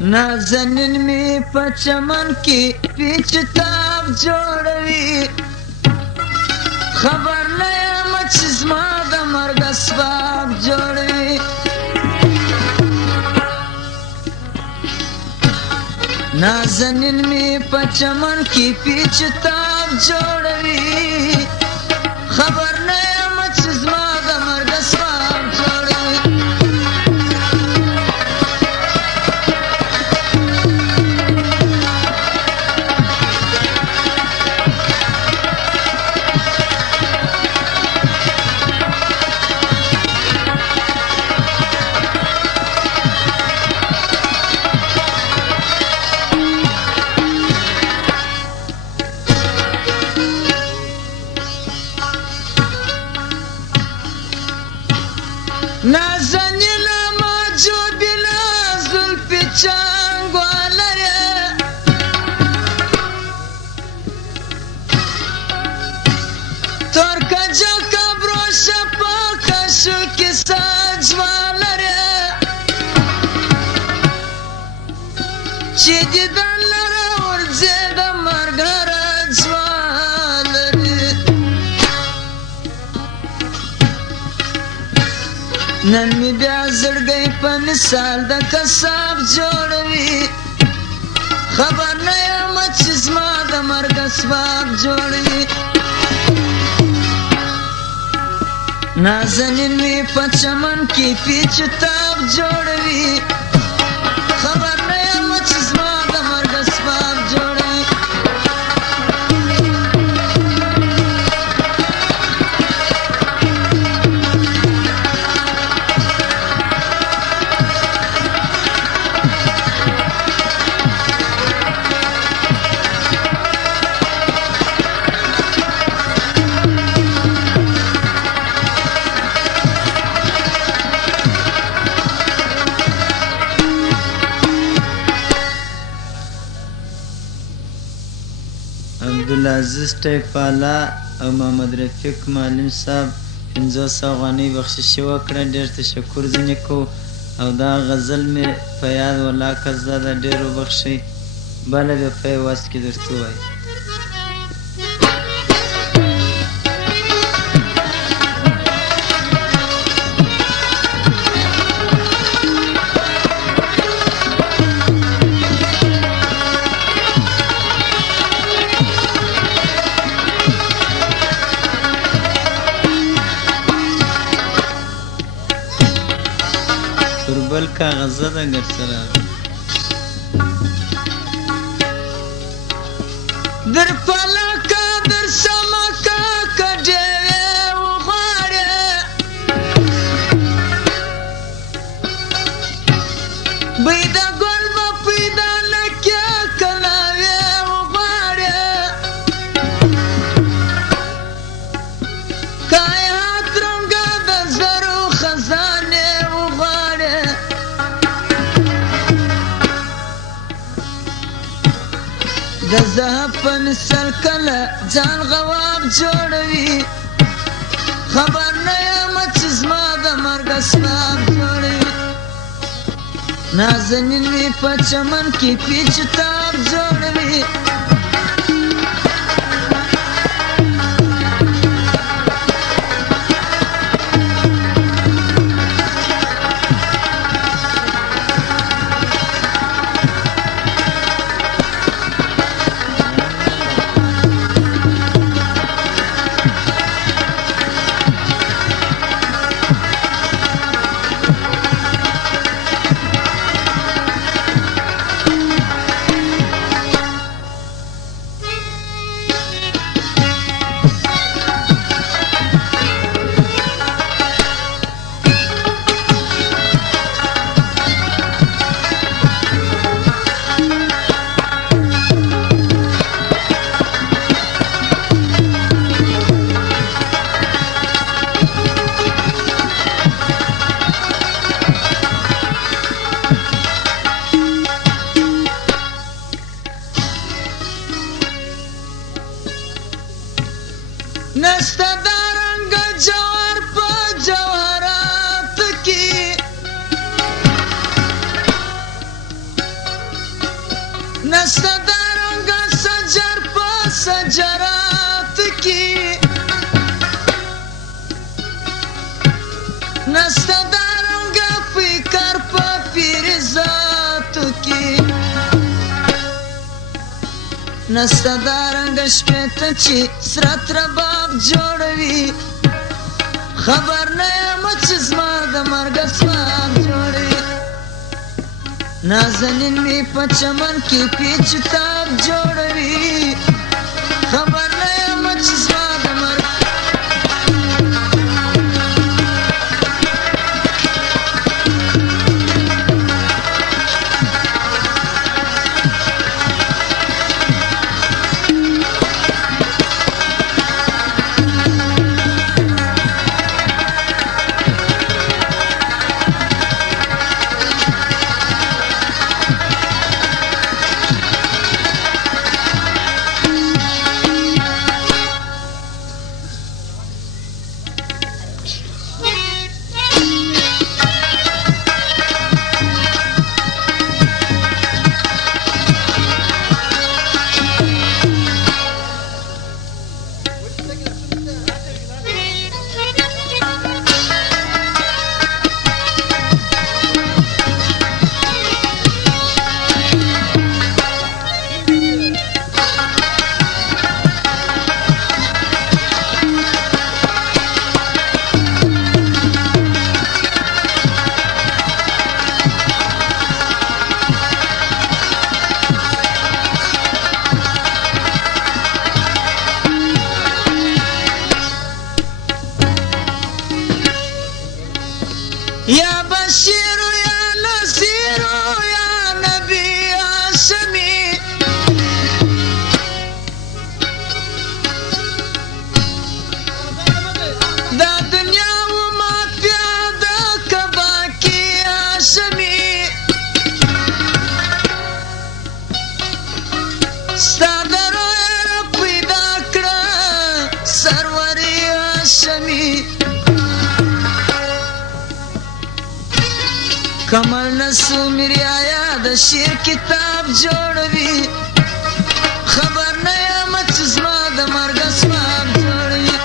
नाज़नीन में पचमन की पीछताब जोड़वी खबर नया मचिज़मा दा मर्ग अस्बाब जोड़वी नाज़नीन में पचमन की पीछताब जोड़वी खबर नया मचिज़मा दा मर्ग अस्बाब जोड़वी नाज़नीन मौजूदिना जुल्फ़ी चांगवालरे तोरका जो कब्रो शपा कशु की साजवालरे चीदी दल्लरा और ज़ेदा मरगरा ज्वालरे नन मी बया ज़ड़गई पर मिसाल दा कसाब जोड़वी खबर नया मचिज़मा दा मर्ग अस्बाब जोड़वी नाज़नीन में पचमन की पीछताब जोड़वी खबर नया मचिज़मा दा मर्ग अस्बाब जोड़वी عبدالعزیز ټیپالا او محمد رفیق معلم صاحب 500 افغانۍ بخششي وکړه ډېر تشکر ځینې کوو او دا غزل مې په یاد ولاکه زده ده ډېر وبخښئ بله بیا په یو وس کې درته ووایي بل کاغذه ده ګر سره در پلکه در سمکه که ډېوې وغواړې بیده ګل به پیدا لکې که ناوې وغواړې کایات رنګه د زرو خزانې د ذهب په مثل کله ځان غواب جوړوي خبر نه یم چې زما د مرګ اسباب جوړوي نازنین مې په چمن کې پیچتاب جوړوي نسته دارنګه سجر په سجرات کې نسته دارنګه فکر په فیرزات کې نسته دارنګه شپېته چې سرت رباب جوړوي خبر نه یم چې زما د مرګ اسباب جوړوي نازنین می په چمن کې پیچتاب جوړوي خبر نه یم چې زما د مرګ یا بشیر یا نذیر یا نبی هاشمی دا دنیا و ما پیاده کبا کی هاشمی ستا درو پیدا کړه سروری هاشمی کمل نسو میری آیا د شیر کتاب جوړوي خبر نه یم چې زما د مرګ اسباب جوړوي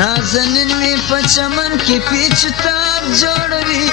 نازنین می په چمن کې پیچتاب جوړوي